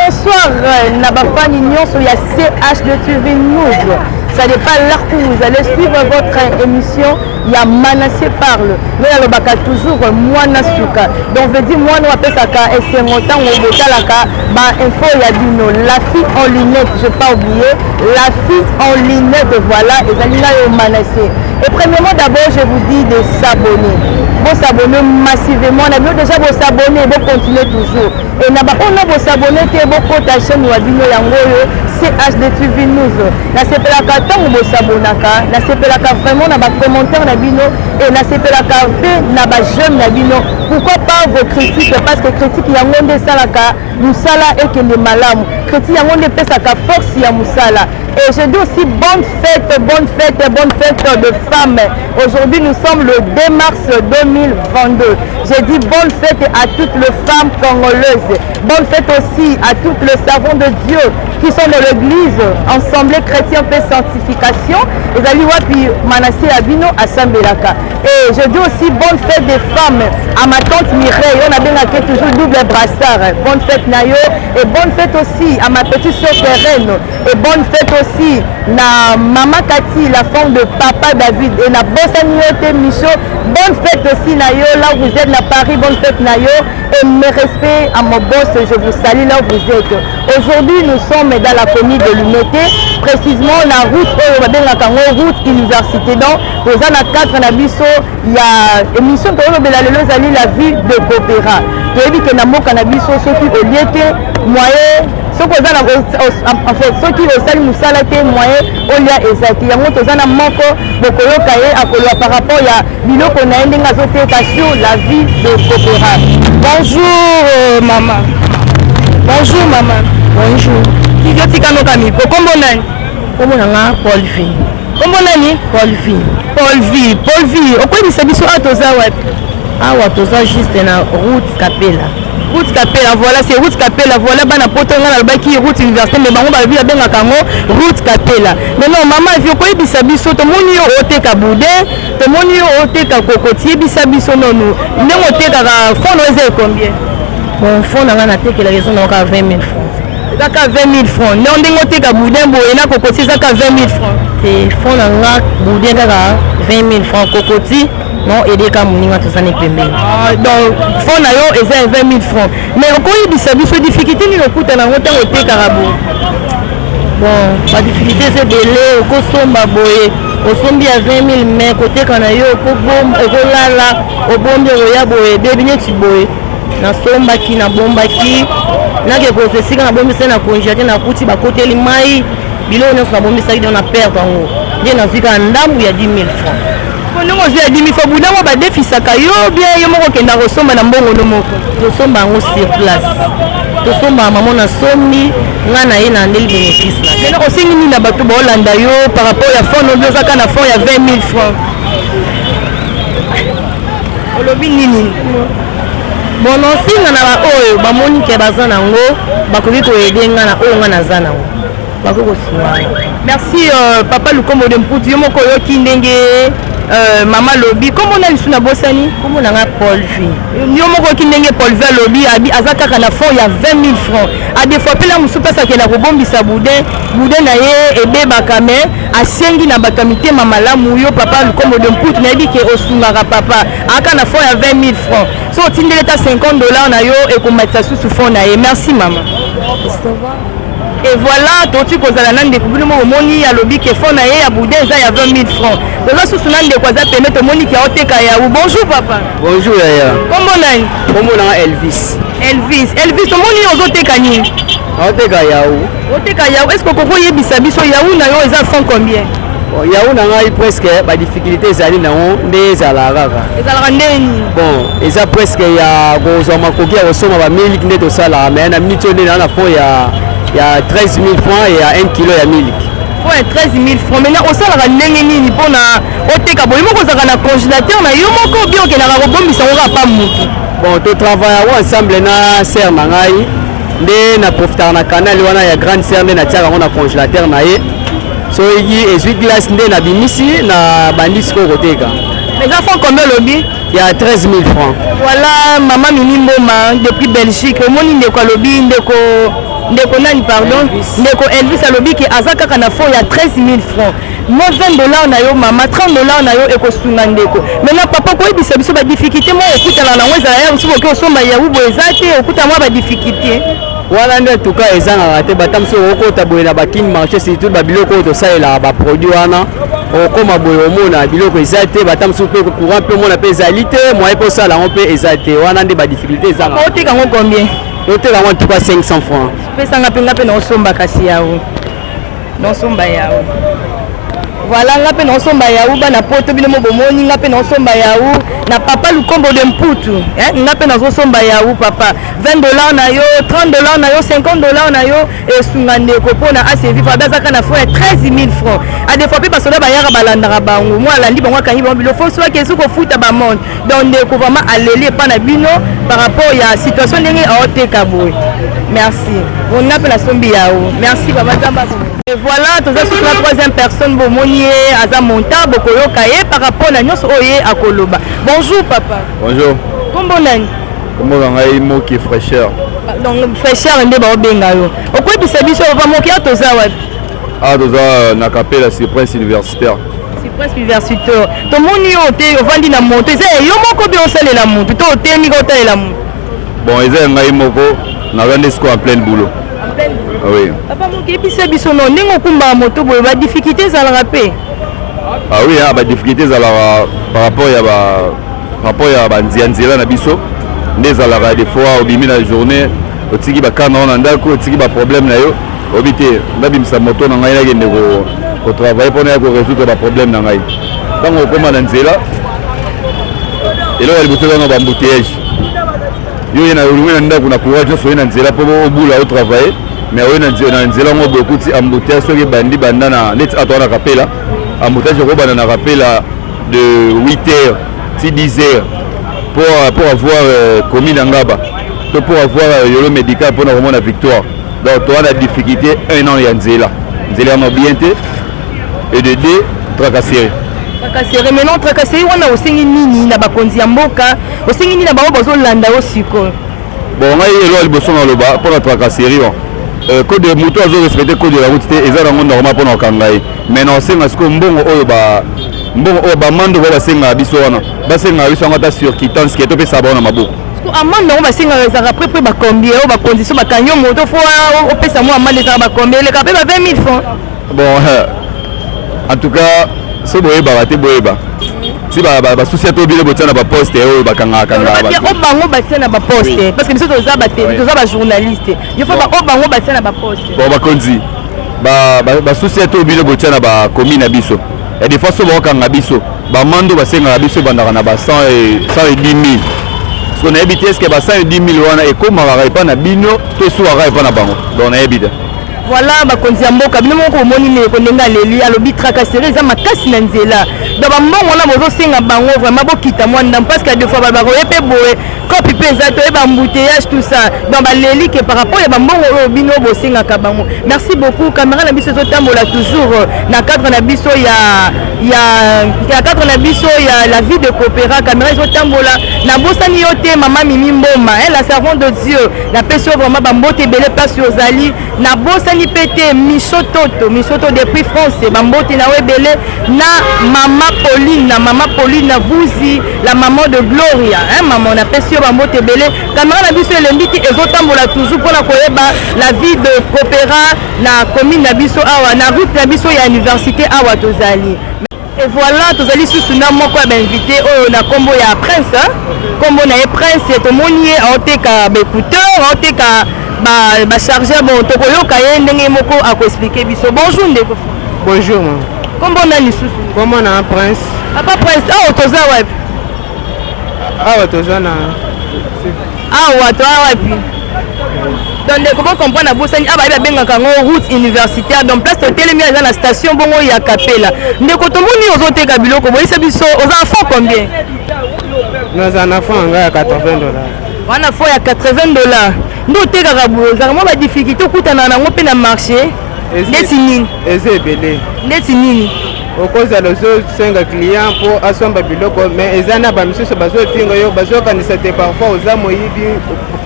bonsoir Nabafani Nyon sur la CH de TV News. Ça n'est pas là où vous allez suivre votre émission. Il y a Manassé parle. Mais il y a toujours Mwana Suka. Donc je dis moi nous appelle ça et c'est mon temps où on info il y a du nom. La fille en lunettes, je n'ai pas oublié. La fille en lunettes, voilà. Et ça là au Manassé. Et premièrement d'abord je vous dis de s'abonner. Vous s'abonner massivement. On a bien déjà vous s'abonner, vous continuez toujours. Et on a vous s'abonner, vous comptez la chaîne Wabino Yangoyo, CH de TV News. La CPLAK tant vous s'abonnez, la CPLAK vraiment dans les commentaires Nabino et la CPLAK na ba jeune Nabino. Pourquoi pas vos critiques? Parce que critiques Yangonde Salaka, Moussala et que les malam. Critiques Yangonde Pesaka force ya Moussala. Et je dis aussi bonne fête de femmes. Aujourd'hui nous sommes le 2 mars 2022. J'ai dit bonne fête à toutes les femmes congolaises. Bonne fête aussi à tous les servants de Dieu qui sont dans l'église, Assemblée chrétienne paix sanctification. Et Zali Wapi Manassé Abino à Sambelaka. Et je dis aussi bonne fête des femmes à ma tante Mireille. On a bien acquis toujours double brassard. Bonne fête Nayo. Et bonne fête aussi à ma petite soeur Terraine. Et bonne fête aussi à maman Cathy, la femme de papa David. Et na Bossa Nyote Michaud. Bonne fête aussi Nayo. Là où vous êtes à Paris, bonne fête Nayo. Et mes respects à mon boss, je vous salue là où vous êtes. Aujourd'hui, nous sommes dans la commune de l'Unité, précisément la route route université. Donc, aux années 4 nabiso, il y a émission de la ville de Copéra. Tu as dit que na mokabiso ceux qui au lieu moyen en fait ceux qui au salut musala te moyen on y a ezaki yango tozana moko bokolo kaye akolo par rapport ya biloko na ndenge azote sur la ville de Copéra. Bonjour maman. Bonjour maman. Bonjour. Qui tikano kamiko kombo nani? Kombo nanga Paul V. Kombo nani? Paul V. Paul V. Paul V. Okwebisa biso atoza wapi? Awa toza juste na route Capella. Route Capella, voilà, c'est route Capella, voilà, bana potonga na baki route université mais bango ba bia benga kango route Capella. Mais non, maman, il faut ko yebisa biso to moni yo oteka boudin, to moni yo oteka kokoti yebisa biso nono. Ndenge oteka ka fond noise combien? Bon, fond na na teke la raison na 20 000 francs. Zaka 20 000 francs. Non ndenge oteka boudin boye na kokoti zaka 20 000 francs. Et fond na boudin kaka 20 000 francs kokoti. Non, et des cas, mon tozane pembe. Donc, fond na yo eza 20 000 francs. Mais encore il y a des difficultés ni okuta na ngota ote karabo. Bon, la difficulté c'est belé, ko somba boye, o sombi à 20 000 mais côté kana yo ko bom e ko lala, o bombe roya boye, bebine ti boye. Na somba ki na bomba ki, na ke ko se sika na bombe se na congélateur na kuti ba côté limai, bilo na so na bombe sa ki na perdre ngo. Je na zika ndambu ya 10 000 francs. Nous avons dit qu'il faut que nous défissions bien nous sommes dans nous sommes sur place. Nous sommes à maman na somni ngana ina ndeli bénéfice là. Mais aussi ni na bato ba Hollanda yo par rapport à fond nous deux aka na fond il y a 20 000 francs. Olobi nini? Bon non si ngana ba oyo ba moni ke bazana ngo bakoki ko aider ngana oyo ngana zana ngo. Bakoko siwa. Merci papa Lukombo de Mputu yo moko yo kindenge Maman Lobby, comment on a eu na Bossani? Comment on a Paul V? Nous avons dit Paul V Lobby, Azaka Kanafon, il y a 20 000 francs. À des fois, là, nous sommes pas que la robombi sa boudin, boudin naye et bébé kamé, à Sengi na bakamité, maman la mouyo, papa, le comme de Mpout, n'a dit que Osungara papa, à Kanafon, il y a 20 000 francs. So, tu n'as $50 nayo et qu'on mette ça sous fond naye. Merci maman. Et voilà, tu causes la langue de Koubounou au Moni à Lobby qui est fond naye à boudin, il y a 20 000 francs. Donc, sous son de quoi ça permet au Moni qui a ôté Kayaou. Bonjour papa. Bonjour Yaya. Comment on a? Comment on a Elvis? Elvis, au Moni aux ôté Kani. Ôté Kayaou. Ôté Kayaou. Est-ce que Koko Yebisabiso Yaou na yo ils en font combien? Yaou na ngai presque ba difficulté ezali na on des alaraka. Ezalaka ndeni. Bon, eza presque ya gozo makoki ya osoma ba 1000 kinde to sala mais na minute on na fond il y a 13 000 francs et à 1 kilo ya milk. Faut 13 000 francs. Maintenant, on s'en va ndenge nini pour na oteka boy moko za na congélateur na yo moko bien que na robombi ça aura pas mutu. Bon, to travailler ensemble na sœur na ngai nde na profiter na canal wana ya grande sœur nde na tia na congélateur na ye. So yi ezui glace nde na bimisi na bandis ko koteka. Les enfants combien lobby? Il y a 13 000 francs. Voilà maman Mini Mboma depuis Belgique. Au moni ndeko lobby ndeko ndeko nani pardon ndeko Elvis alobiki azaka na fo ya 13 000 francs mo $20 na yo mama $30 na yo ekosunga ndeko maintenant papa ko ebisa biso ba difficulté mo okutana na ngweza ya msuko ko somba ya ubo ezate okuta mo ba difficulté wana nde tuka ezanga te batamso okota boye na bakini marché surtout ba biloko to salela ba produit wana okoma boye omona biloko ezate batamso pe courant pe mona pe ezalité moi po sala on pe ezate wana nde ba difficulté ezanga oteka ngo combien oteka ngo tuka 500 francs pesa nga pe na osomba kasi yawo na osomba yawo voilà nga pe na osomba yawo bana poto bino bomoni nga pe na osomba yawo na papa lukombo de mputu nga pe na osomba yawo papa $20 na yo $30 na yo $50 na yo esunga ndeko pona asevi fa bazaka na fo ya 13 000 francs a des fois pe basoda bayaka balandaka bango moi alandi bango akangi bango bilo fo soki esuki kofuta bamonde donc ndeko vraiment aleli epa na bino par rapport ya situation ndenge aoteka boye merci on nga pe na sombi yawo merci baba zamba. Et voilà, tout ça sur la troisième personne, Bomonier, Aza Monta, Bokoyo Kaye, par rapport à Nyos Oye à Koloba. Bonjour papa. Bonjour. Comment on est? Comment on a un mot qui est fraîcheur? Donc fraîcheur, on est dans le Bengayo. Au quoi tu sais bien, on va manquer à Toza? Ah, Toza, on a capé la Cypress universitaire. Cypress universitaire. Tout le monde est au vent de la montée. C'est yo moko bien salé la montée. Tout est mis au tel la montée. Bon, ils ont un moko, on a rendu ce qu'on en plein boulot. Ah oui. Papa moki bisa biso non ndenge okumba moto boye ba difficulté za la rapé. Ah oui, ah ba difficulté za la par rapport ya ba nzianzela na biso. Ndeza la des fois obimi na journée, otiki ba kana na ndako, otiki ba problème na yo, obité ndabimisa moto na ngai na kende ko travailler pour na ko résoudre ba problème na ngai. Tango okoma na nzela. Elo ya liboso na ba embouteillage. Yo yena ulumena ndako na courage so yena nzela po obula au travailler. Mais oui, na nzela ngo beaucoup ti embouteillage soki bandi banda na net atona kapela embouteillage ko banda na kapela de 8h ti 10h pour avoir commis ngaba pour avoir yolo médical pour na remona victoire donc toi la difficulté 1 an ya nzela no bien te et de deux tracasserie maintenant tracasserie wana osengi nini na bakonzi ya mboka osengi nini na bango bazolanda osiko bon ngai elo liboso na loba pour la tracasserie code de moto azo respecter code de la route eza rango normal pour na kangai mais non senga siko mbongo oyo ba mando ba senga biso wana ba senga biso ngata sur quittance qui est topé sabona na maboko amande on ba senga za après ba combien ba condition ba kanyo moto fo o pesa mo amande za ba combien le kapé ba 20 000 francs bon en tout cas so boyeba ba te boyeba si ba souci to bile botsana ba poste oyo ba kanga ba o bango ba tsena ba poste parce que biso toza ba journaliste il faut ba o bango ba tsena ba poste bon ba konzi ba souci to bile botsana ba commune biso et des fois so ba kanga biso ba mando ba senga biso bandaka na ba 110 000 parce qu'on a habité est-ce que ba 110 000 wana e koma ba pas na bino to so ara pas na bango donc on a habité. Voilà bakonzi ya mboka bino moko omoni ne kondenga leli alobi tracasserie za makasi na nzela donc bambongo na bozo senga bango vraiment bokita mwanda parce que deux fois babako yepe boye kopi pesa to eba embouteillage tout ça donc baleli que par rapport ya bambongo oyo bino bosenga ka bango merci beaucoup caméra na biso zotambola toujours na cadre na biso ya cadre na biso ya la vie de coopéra caméra zotambola na bosani yote mama Mimi Mboma la servante de Dieu la personne vraiment bambote belé pas sur Zali na bosani pété Michototo depuis France bambote na webele na mama Pauline na Vuzi la maman de Gloria maman na pesio bambote belé caméra na biso elembiti ezotambola toujours pour la koyeba la vie de coopéra na commune na biso awa na route na biso ya université awa tozali. Et voilà, tous allez sous na moko ba invité na combo ya prince combo na prince to monier aoteka ba écouteur aoteka ba chargeur bon to koyoka ye ndenge moko ako expliquer biso bonjour ndeko. Bonjour maman. Combo na lisusu comment na prince papa prince toza wapi toza na to wapi donc comment comprendre na bosani ba bengaka ngo route universitaire donc place totelemi à la station bongo ya Kapela ndeko tomoni ozoteka biloko boyisa biso oza enfant combien nous en enfant nga ya $80 wana fo ya $80 ndo tekaka boza mo ba difficulté okutana nango pe na marché ndeti nini eze ebele ndeti nini okozala ozosenga client mpo asomba biloko mais eza na bamisusu bazofinga yo bazokanisa te parfois oza moyibi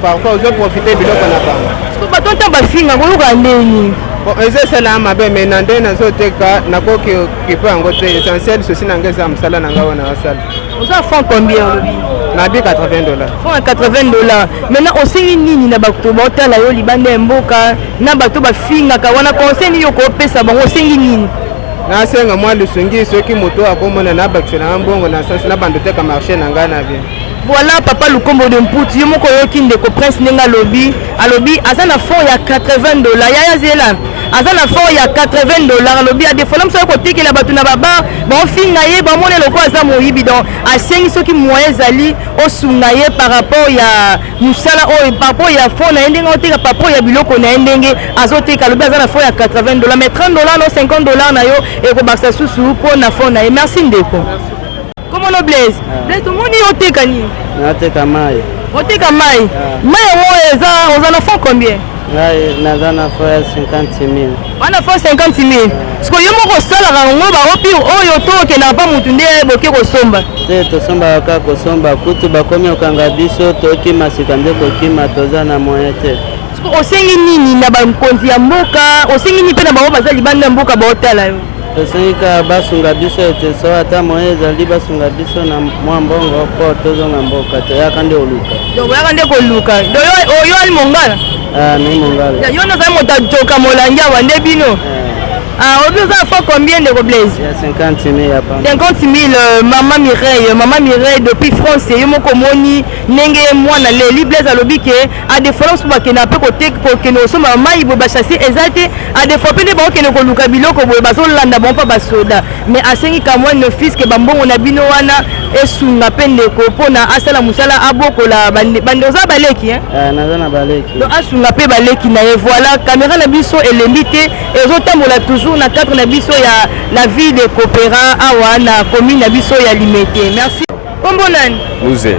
parfois ozoprofite biloko na bango bato ntan bafinga koyoka ndeni eza esala mabe mais na nde nazoteka nakoki okipe yango te essentiel sosi na ngai eza mosala na ngai wana asala oza fond combien olobi nabi $80 fond ya $80 maintenant osengi nini na bato baotala yo libanda ya mboka na bato bafingaka wana conseil nini okopesa bango osengi nini nasenga mwa lusungi soki moto akomona nabakisela mbongo na sasi na bando teka marché na ngai na bien voilà papa Lukombo de Mputu yo moko yoki ndeko prince ndenge alobi aza na fond ya $80 yaya zela aza na fond ya $80 alobi adefola moso kotekela bato na babar baofinga ye bamona eloko aza moyibi donc asengi soki moyen ezali osunga ye par rapport ya mosala oyo par rapport ya fond na ye ndenge oteka par rapport ya biloko na ye ndenge azoteka alobi aza na fond ya $80 mais $30 no $50 na yo ekobakisa susu mpo na fond na ye merci ndeko Comment on Blaise? Blaise, tout le monde est au Tekani. Nateka mai. Au Teka mai. Mais on en a fait combien? Nazana fait 50 000. On a fait 50 000. Parce que yo moko sala rango ba opi oyo to ke na pa mutunde boke ko somba. Te to somba ka ko somba kutu bakomi okanga biso to ki masika nde ko kima toza na moyen te. Osengi nini na ba nkonzi ya mboka? Osengi ni pe na ba bazali banda mboka ba otala yo. Tosengika basunga biso ete so ata moyen ezali basunga biso na mwa mbongo po tozonga mboka toyaka nde oluka. Donc oyaka nde koluka. Donc oyo ali mongala? Ni mongala. Yo no za mota joka molanja wa nde bino. Aujourd'hui, ça fait combien de Blaise? 50 000. 50 000, Maman Mireille, depuis France, il y a Mokomoni, Nenge, moi, les Blaise à l'obike, à des fois, on peut n'a pas côté pour que nous sommes maïs, pour chasser, exact, à des fois, peut être que nous avons Kabilo, que nous avons l'anda, bon, pas basoda. Mais à 5 ans, moi, nos fils, que Bambon, on a binoana, et sous la peine de copona, à Sala Moussala, à Boko, la bandoza baleki, hein? Nazana baleki. Donc, à sous la paix baleki, voilà, caméra la biso et l'élite, et autant, on l'a toujours. Na cadre na biso ya la ville de Kopera awa na commune na biso ya Limete. Merci. Kombo nani? Muze.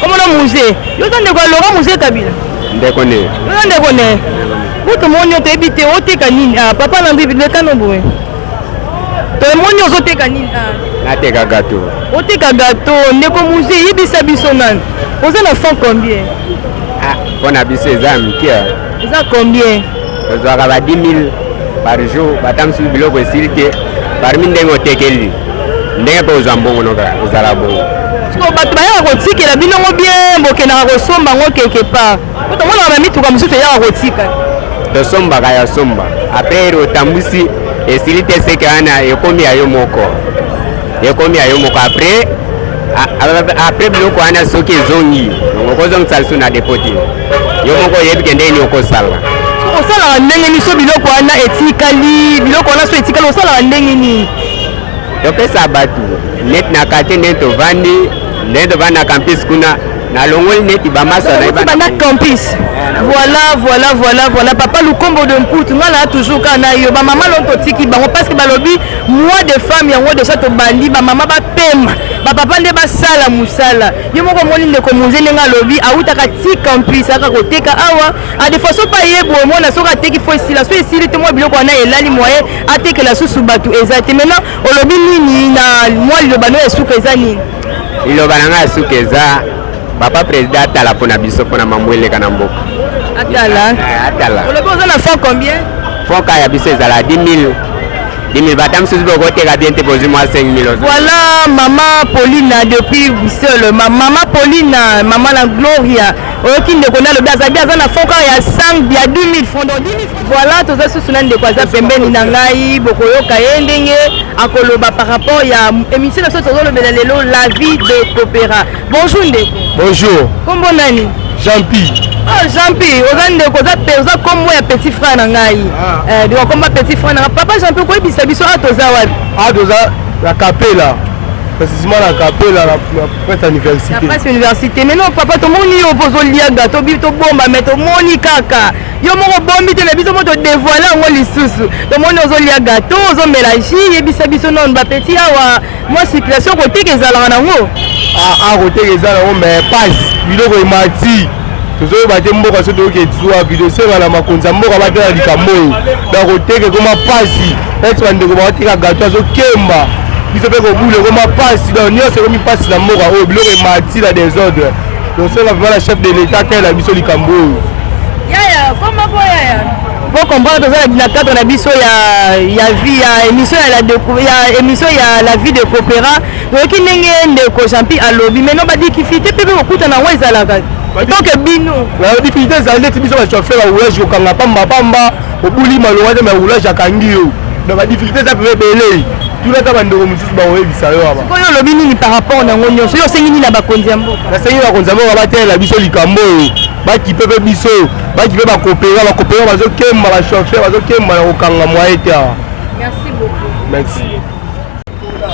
Kombo na Muze. Yo tande ko Laurent Muze Kabila. Ndeko ne. Yo tande ko ne. Buto monyo to ebite oteka nini? Papa na mbibi le kanombo. To monyo zoteka nini? Nateka gâteau. Oteka gâteau ndeko Muze yibisa biso nani? Oza na fond combien? Pona biso eza mikia. Eza combien? Ozaka ba 10 000 par jour, batam sur biloko esirite parmi ndenge otekeli ndenge pe ozwa mbongo noka ozala bongo siko bato bayaka kotikela binongo bien bokendaka kosomba ngo quelque part otomonaka bamituka mosusu eyaka kotika tosombaka ya somba apres otambusi esili te seke wana ekomi ya yo moko apres biloko wana soki ezongi okozongisa lisu na depoti yo moko oyebike ndenge nini okosala osalaka ndenge nini so biloko wana etikali biloko wana so etikali osalaka ndenge nini topesa bato neti na kate ndenge tovandi na campus kuna nalongoli neti bamasa na campus voilà papa Lukombo de Mputu nga na toujours kana yo bamama lonto tiki bango parce que balobi moi de femme yango déjà to bandi bamama bapema bapapa nde basala musala yo moko moni ndeko Muze ndenge alobi autaka ti campus aka koteka awa a de façon pa yebo mona soka ateki fo esila so esili te mwa biloko wana elali moyen atekela susu bato eza te maintenant olobi nini na mwa liloba no esuka eza nini liloba na nga esuka eza papa président atala mpona biso mpona mambo eleka na mboka atala olobi oza na fond combien fond ka ya biso ezala 10 000 bata mosusu bokoteka bien te bozwi mwa 5 000 voilà mama Paulina depuis Bruxelles mama Paulina mama na Gloria oyoki ndeko na lobi azabi aza na fond ka ya 5 ya 10 000 francs donc 10 000 francs voilà toza susu na ndeko aza pembeni na ngai bokoyoka ye ndenge akoloba par rapport ya émission na so tozolobela lelo la vie de Kopera bonjour ndeko bonjour kombo nani Jean-Pi Jean-Pi oza ndeko oza kombo ya petit frère na ngai ndeko kombo petit frère na ngai papa Jean-Pi koyebisa biso toza wapi toza la Capella précisément la Capella la presse université la presse université mais non papa tomoni yo bozolia gâteau bi to bomba mais tomoni kaka yo moko bombi te na biso moto dévoiler yango lisusu tomoni ozolia gâteau ozomela jus yebisa biso non ba petit awa moi circulation koteka ezalaka nango koteka ezala nango mais passe biloko emati tozoyeba te mboka so toyoki ezwa video senga makonzi ya mboka batala likambo oyo bakoteka ekoma mpasi ete bandeko bakoteka gato azokemba biso mpe kobula ekoma mpasi donc nyonso ekomi mpasi na mboka oyo biloko emati na désordre tosenga vraiment la chef de l'état atala biso likambo oyo yaya koma po yaya po comprendre toza na cadre na biso ya vie ya émission ya la vie de Coopéra toyoki ndenge ndeko Jean-Pierre alobi maintenant badifficulté mpe kokuta nango ezalaka donc bino la difficulté ezali neti biso bachauffeur baroulage kokanga pambapamba obuli malonga te ma roulage akangi yo donc badifficulté eza mpe ebele tulata bandeko mosusu bakoyebisa yo aba sikoyo olobi nini par rapport nango nyonso yo osengi nini na bakonzi ya mboka nasengi bakonzi ya mboka batelela biso likambo oyo bakipe mpe biso bakipe bakopera bazokemba bachauffeur bazokemba na kokanga mwaye te awa merci beaucoup merci.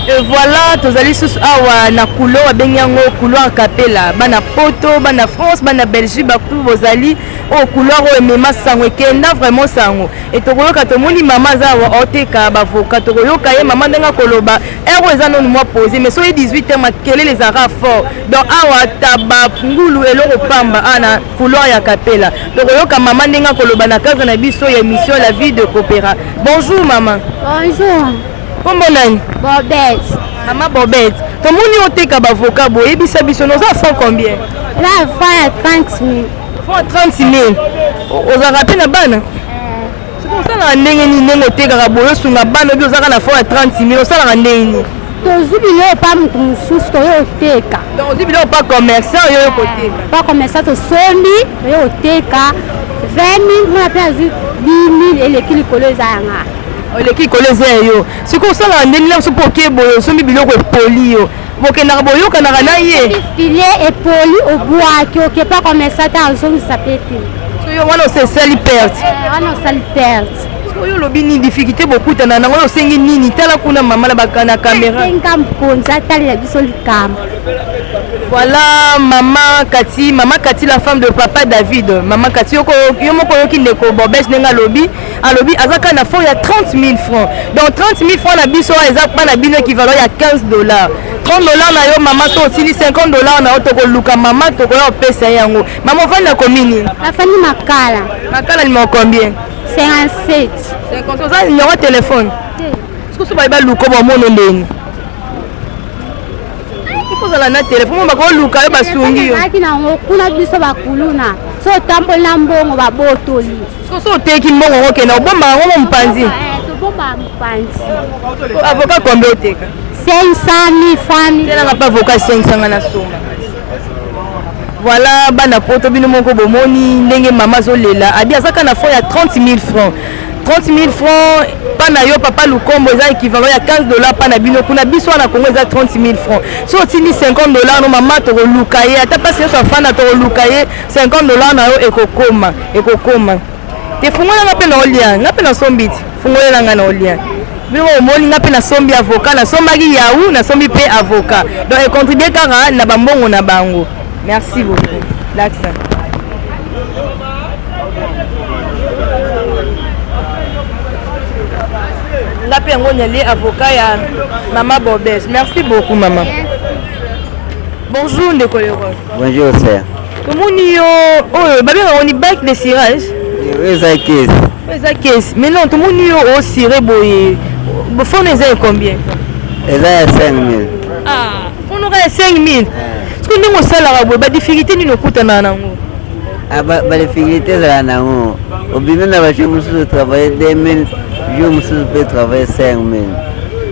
Et voilà, tozali sous awa na couloir abenyango couloir Capella bana poto bana France bana Belgique partout bozali au couloir o mema sango ekenda vraiment sango et tokoyoka tomoni mama za wa oteka bavoka tokoyoka ye mama ndenga koloba ero eza non moi posé mais so 18h makele les ara fort donc awa taba ngulu eloko pamba ana couloir ya Capella tokoyoka mama ndenga koloba na cadre na biso ya émission la vie de Coopéra. Bonjour maman. Bonjour. Comment nani? Bobette. Maman Bobette. Ton moni oteka bavoka bo ebisa biso nous a font combien? Là, il faut 30 000. Faut 36 000. Aux arapé na bana. C'est pour ça na ndenge ni ndenge oteka bo yo sunga bana bi ozaka na faut 36 000 osala na ndenge ni. Tozubilo pas mususu to oteka. Donc ozubilo pas commerçant yo koteka. Pas commerçant to sombi yo oteka 20 000 on appelle 10 000 et les kilos zanga. Oleki koleze yo siko sala ndeni la so poke boyo so biloko poli yo boke na boyo kana na ye filet et poli au bois qui ok pas comme ça dans zone ça peut so yo wana se sali perte wana sali perte so yo lobi ni difficulté beaucoup tana nango sengi nini tala kuna mama na bakana caméra ngam konza tali la biso likam. Voilà maman Kati la femme de papa David. Maman Kati yo moko yoki ndeko Bobette nenga lobi alobi azaka na fond ya 30 000 francs. Donc 30 000 francs na biso eza pa na bino équivalent ya $15. $30 na yo maman so otili $50 na yo toko luka maman toko yo pesa yango. Maman vanda komini. La famille Makala. Makala numéro combien? 57. 50 ça numéro téléphone. Est-ce que so ba luko ba mono ndeni? Kozala na telefone bako luka yo basungi yo akina ngokuna biso bakuluna so tambola mbongo babotoli so teki mbongo ngoke na obomba ngo mpanzi to bomba mpanzi avocat combien oteka 500 000 francs tena nga pa avocat 500 na soma. Voilà bana poto bino moko bomoni ndenge mama zolela abi azaka na fond ya 30 000 francs 30 000 francs pana yo papa lukombo eza équivalent ya $15 pana bino kuna biso na Congo eza 30 000 francs so otindi $50 no mama to luka ye ata pasi so afana to luka ye $50 na yo ekokoma te fungola ngape na olia ngape na sombiti fungola nga na olia bino omoni ngape na sombi avocat na sombaki yaou na sombi pe avocat donc e contribuer kaka na bambongo na bango. Merci beaucoup l'accent. Ngape ngo nyale avocat ya maman Bobette. Merci beaucoup maman. Bonjour ndeko Leroy. Bonjour sir. Tomoni yo oyo babi ngoni bac de cirage. Eza case. Eza case. Mais non tomoni yo o ciré boye. Fond eza combien? Eza 5 000. Ah, fond eza 5 000. Est-ce que ndingo sala boye ba difficulté ni nokutana nango? Ba difficulté za nango. Obimi na ba chemusu travailler 2000. Je me suis travailler 5 000.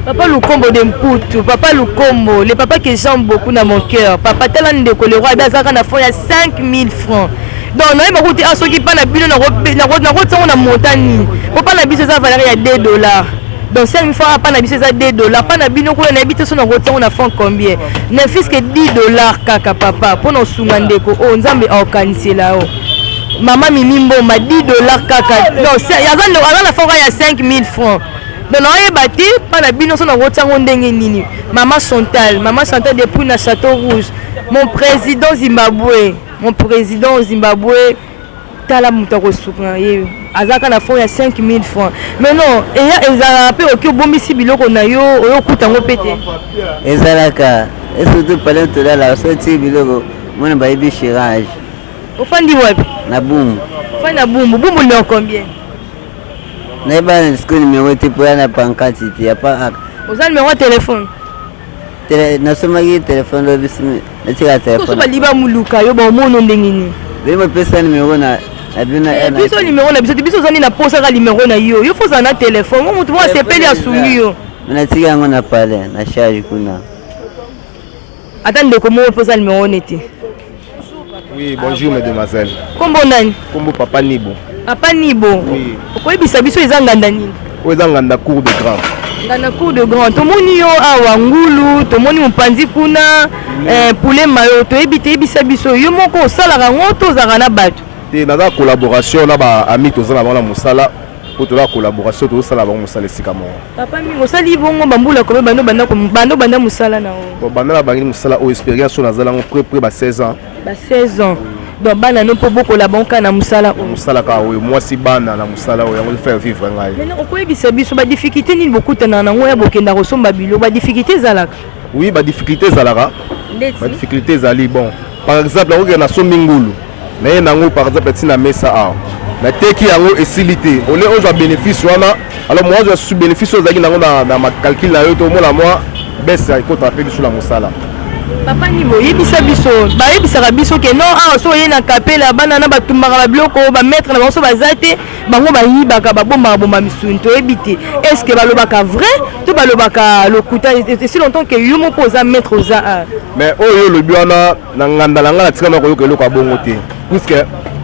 Papa Lukombo de Mputu, papa Lukombo, les papas que j'aime beaucoup dans mon cœur. Papa Talan de Colero, il y a fond ya 5 000 francs. Donc on a pas goûté à ceux qui pas la bille na route on a montagne. Papa la bille ça valait $2. Donc 5 000 francs pas la bille ça $2. Pas la bille on a habité sur la route on a fond combien? Ne fils que $10 kaka papa pour nos sungandeko. Oh nzambe organiser là-haut. Maman Mimimbo m'a $10 kaka. Non, il y a la forêt à 5 000 francs. Donc on a bâti pas la bino son rotango ndenge nini. Maman Chantal depuis na Château Rouge. Mon président Zimbabwe tala mutako soukna ye. Azaka na forêt à 5 000 francs. Mais non, et ils a rappelé que bombi si biloko na yo oyo kutango pété. Ezalaka. Et surtout pendant tout là sorti biloko. Moi na baïbi chirage. Ofandi wapi? Na Bumbu. Ofandi na Bumbu. Bumbu numéro combien? Naiba nisiko numéro tipo ya na pancarte ti ya pa. Oza numéro téléphone. Nasoma ki téléphone lo bisimi. Natika téléphone. Ko so ba liba muluka yo ba mono ndengini. Bema pesa numéro na abina na. Biso numéro na biso zani na posa ka numéro na yo. Yo faut na téléphone. Mo mutu mo sepeli asungi yo. Natika ngo na pale na charge kuna. Attendez comment on pose le numéro neti. Oui, bonjour mesdemoiselles. Kombo nani? Kombo Papa Nibo. Papa Nibo. Oui. Okoyebisa biso ezanganda nini? Ezanganda cour de grand. Ngana cour de grand. Tomoni yo awa ngulu, tomoni mupanzi kuna poulet mayo, toyebite yebisa biso yo moko osala ngo tozaka na bato. Te naza collaboration na ba ami tozana bana musala. Pour la collaboration tout ça là ba musala sika mo. Papa mi osali bongo bambula ko banda musala na o. Bon banda ba musala o expérience na zala ngo près ba 16 ans. Ba 16 ans. Donc bana no po boko la banka na musala o. Musala ka o moi si bana na musala o yango faire vivre ngai. Mais non ko yebisa biso ba difficulté ni beaucoup tana na ngoya bokenda ko somba bilo ba difficulté zalaka. Oui ba difficulté zalaka. Ba difficulté zali bon. Par exemple on na somingulu. Mais nango par exemple tina mesa a. Na teki yango esilité ole ozo bénéfice wana alors moi je suis bénéfice ozaki nango na ma calcul na yo to mona moi baisse ko taper sur la musala. Papa Nibo yebisa biso ba yebisa biso ke non a so yena kapela bana na batumbaka ba bloko ba mettre na banso bazate bango ba yibaka ba bomba misunto ebité est-ce que balobaka vrai to balobaka lokuta si longtemps que yo mo posa mettre aux a mais oyo le biana na nganda la ngala tika na ko yoko a bongo te puisque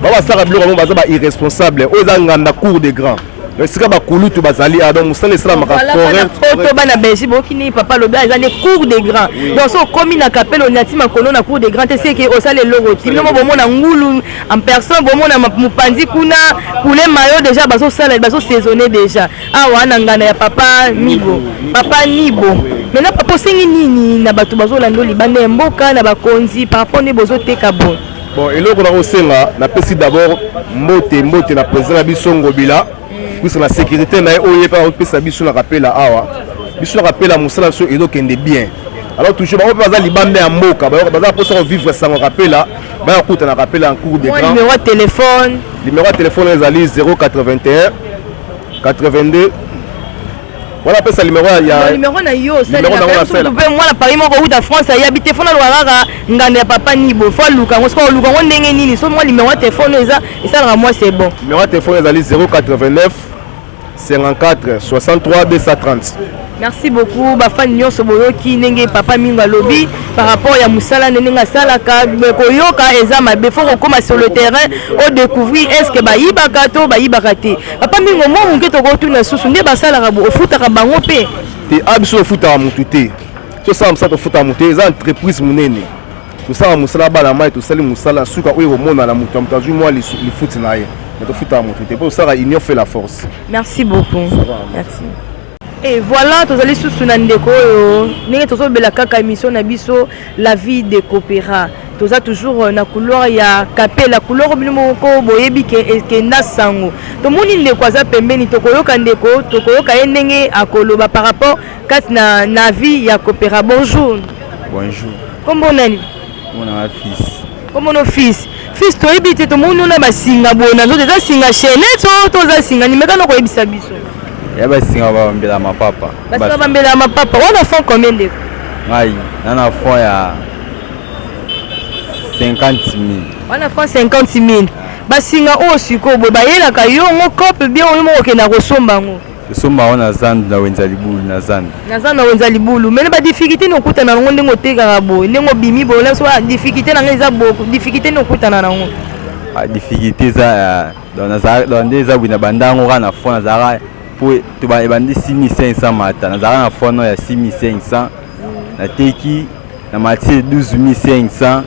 baba saka biloko mo baza ba irresponsable oza nganda cour de grand mais sika ba kulutu bazali donc musala sala maka correct to bana beji bokini papa lobi eza ne cour de grand donc so komi na kapelo nyati makono na cour de grand c'est que osale logo ti no bomona ngulu en personne bomona mupanzi kuna poulet mayo déjà baso sala baso saisonner déjà awa na ngana ya papa Nibo papa Nibo maintenant papa sengi nini na bato bazo lando libande mboka na bakonzi par rapport ne bozo teka bon. Bon, et là, on a aussi d'abord mbote na président Biso Ngobila, puisque la sécurité n'a pas eu Biso na rappel à Awa. Biso na rappel à Moussala so et donc est bien. Alors toujours on va aller libande en mboka, ba pour ça vivre sans rappel là, ba écoute na rappel en cours de grand. Numéro de téléphone. Numéro de téléphone est ali 081 82. Voilà après ça numéro il y a numéro na yo ça moi la Paris moko uta France ya habité fona lwaka nganda ya papa Nibo faut luka ngo sko luka ngo ndenge nini so moi numéro de téléphone eza et ça moi c'est bon. Numéro de téléphone est ali 089 54 63 230. Merci beaucoup ba fan nyonso boyoki ndenge papa Minga lobi par rapport ya musala nenga sala ka koyoka eza mabe faut kokoma sur le terrain au découvrir est-ce que ba yibaka to ba yibaka te papa Minga mo ngeto ko tuna susu nde basala ka bo ofuta ka bango pe te abiso ofuta ka mutu te so ça msa to futa mutu eza entreprise munene to ça musala bala mai to sali musala suka oyo mona na mutu amtazu moi li futi na ye mais to futa mutu te pour ça union fait la force. Merci beaucoup. Merci. Et voilà, tous allez sous Sunandeko, n'est toujours belle kaka émission nabiso la vie des coopéra. Tous a toujours na couleur ya capé la couleur bilimo ko boyebi ke na sango. To moni le kwaza pembeni to koyoka ndeko to koyoka endenge akoloba par rapport kat na vie ya coopéra. Bonjour. Bonjour. Comment nani? Mon fils. Comment nos fils? Fils to ebite to moni na basinga bona zo za singa chaîne to za singa nimeka no ko ebisa biso. Yaba singa bambela mapapa. Basi bambela mapapa. On a fait combien de? Ngai, nana fond ya 50 000. On a fait 50 000. Basinga o siko bo bayela ka yo ngo kope bien o mo okenda ko somba ngo. Somba ona zand na wenza libulu na zand. Na zand na wenza libulu. Mais ba difficulté no kutana ngo ndengo teka bo, ndengo bimi bo la so difficulté na ngeza bo, difficulté no kutana na ngo. A difficulté za dans des abuna bandango kana fond za pour tu vas ebandi 6500 mata na zara na fono ya 6500 na teki na mati 12500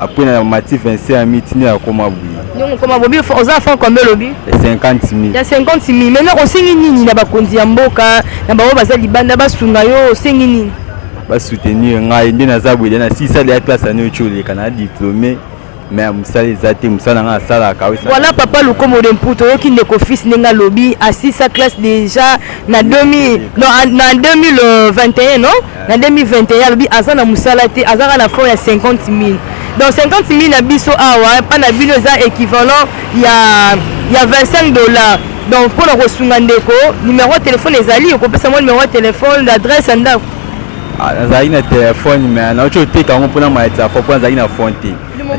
après na mati 25000 tini ya koma bui nyongo koma bobi oza fa combien lobi 50 000 ya 50 000 maintenant on sengi nini na bakonzi ya mboka na bawo baza libanda basunga yo sengi nini ba soutenir ngai ndi na zabwile na 6 ya classe ani ochole kana diplômé mais musali zate musala nga sala ka wisa. Voilà papa Lukomo de Mputo qui ne fils nenga lobby assis sa classe déjà na 2021 non na 2021 lobby azana musala te azana na fond ya 50 000 donc 50 000 na biso awa pas na bino za équivalent il y a $25. Donc pour le resunga ndeko numéro de téléphone ezali okopesa mo numéro de téléphone d'adresse ndako nazali na telefone mais na ocho teka ngo mpona maeta fo mpona nazali na phone te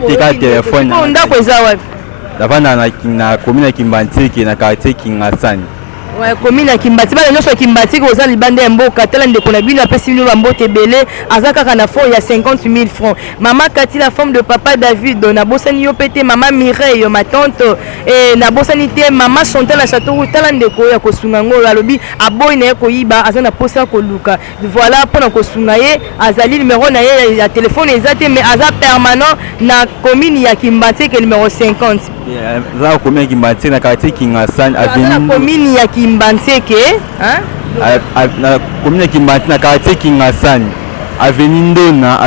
teka telefone ndako eza wapi navanda na commune ya Kimbantseke na quartier Kingasani. Ouais, commune à Kimbati, bah nous Kimbati que vous allez bander mboka, tel de konabine après si nous bambote belé, azaka kana fond il y a 50 000 francs. Maman Cathy la femme de papa David, na bosani yo pété maman Mireille, ma tante et na bosani té maman Chantal la château talan de ko ya ko sungango la lobi aboy na ko yiba azana posa ko luka. Voilà pour na ko sungaye azali numéro na ya téléphone ezate mais aza permanent na commune ya Kimbati que numéro 50. Za commune ya Kimbati na quartier Kingasani avenue commune ya Kimbantseke, hein? Na commune Kimbantseke na quartier Kingasani, avenue Ndona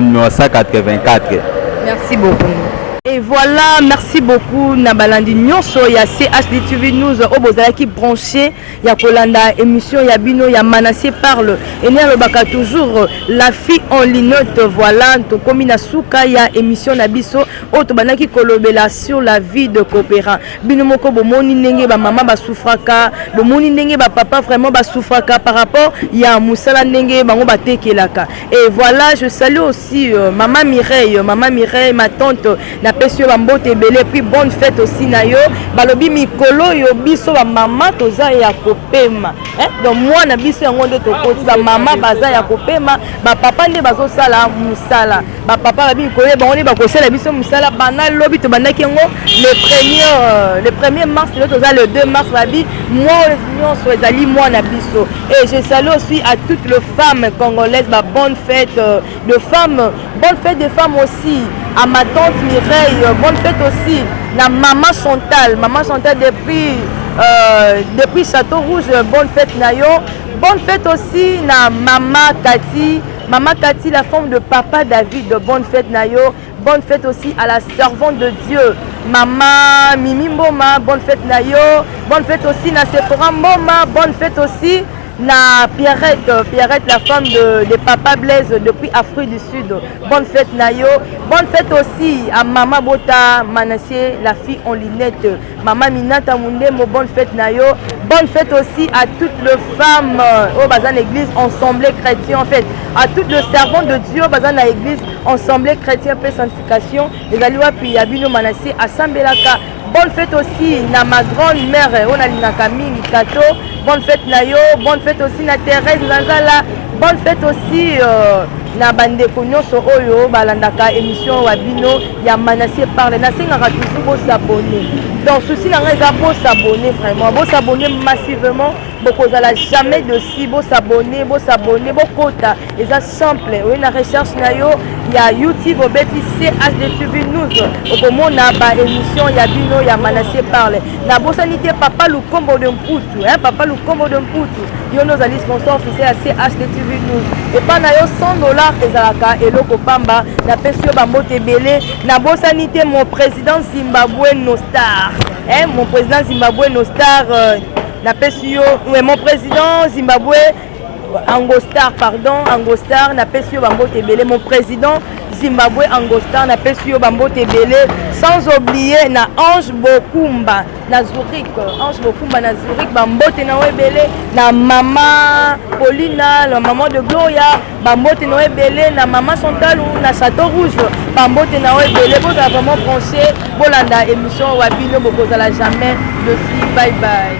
numéro 184. Merci beaucoup. Et voilà, merci beaucoup Nabalandi Nyonso ya CHD TV News au bozala qui branché ya kolanda émission ya bino ya Manassé parle et ne lobaka toujours la fille en linotte voilà to komina suka ya émission na biso auto banaki kolobela sur la vie de coopérant bino moko bomoni ndenge ba mama ba souffraka bomoni ndenge ba papa vraiment ba souffraka par rapport ya musala ndenge bango batekelaka et voilà je salue aussi maman Mireille ma tante na Monsieur Bambote belé puis bonne fête aussi na yo balobi mikolo yo biso ba mama toza ya kopema donc moi na biso yango nde tokoti ba mama baza ya kopema ba papa nde bazo sala musala ba papa ba mikolo ba on ba kosala biso musala bana lobi to bandaki yango le 1er mars le 2 mars babi moi union so ezali moi na biso et je salue aussi à toutes les femmes congolaises ba bonne fête de femmes bonne fête des femmes aussi à ma tante Mireille, bonne fête aussi. La maman Chantal depuis Château Rouge, bonne fête Nayo. Bonne fête aussi na maman Cathy, la femme de papa David, bonne fête Nayo. Bonne fête aussi à la servante de Dieu, maman Mimi Mboma, bonne fête Nayo. Bonne fête aussi na Sephora Mboma, bonne fête aussi. Na Pierrette, la femme de Papa Blaise depuis Afrique du Sud. Bonne fête Nayo. Bonne fête aussi à Maman Bota Manassé, la fille en lunette. Maman Minata Mundemo, bonne fête Nayo. Bonne fête aussi à toutes les femmes au Bazan Église Ensemble Chrétien en fait. À toutes les servantes de Dieu au Bazan Église Ensemble Chrétien paix sanctification. Les Aliwa puis Yabino Manassé à Sambelaka. Bonne fête aussi na ma grande-mère on a l'inakami Kato. Bonne fête Nayo, bonne fête aussi na Thérèse Nazala. Bonne fête aussi na bande nyonso oyo balandaka émission wabino ya Manassé parle na singaka toujours s'abonner. Donc souci na ngeza pour s'abonner vraiment, pour s'abonner massivement. Beaucoup à la jamais de si beau s'abonner, beaucoup et ça simple. Oui, la recherche nayo, il y a YouTube au BTC HD TV News. Au moment na ba émission ya bino ya Manassé parle. Na bosanité papa Lukombo de Mputu, hein, papa Lukombo de Mputu. Yo nos ali sponsor officiel à CHD TV News. Et pas nayo $100 ezalaka et loko pamba na pesio bambote belé. Na bosanité mon président Zimbabwe no star. Hein, mon président Zimbabwe no star mon président Zimbabwe Angostar na pesio bambote belé mon président Zimbabwe Angostar na pesio bambote belé sans oublier na Ange Bokumba na Zurich bambote na webele na maman Paulina la maman de Gloria bambote na webele na maman Chantal na Château Rouge bambote na webele pour vraiment pencher bolanda émission wabino bokozala jamais de si bye bye.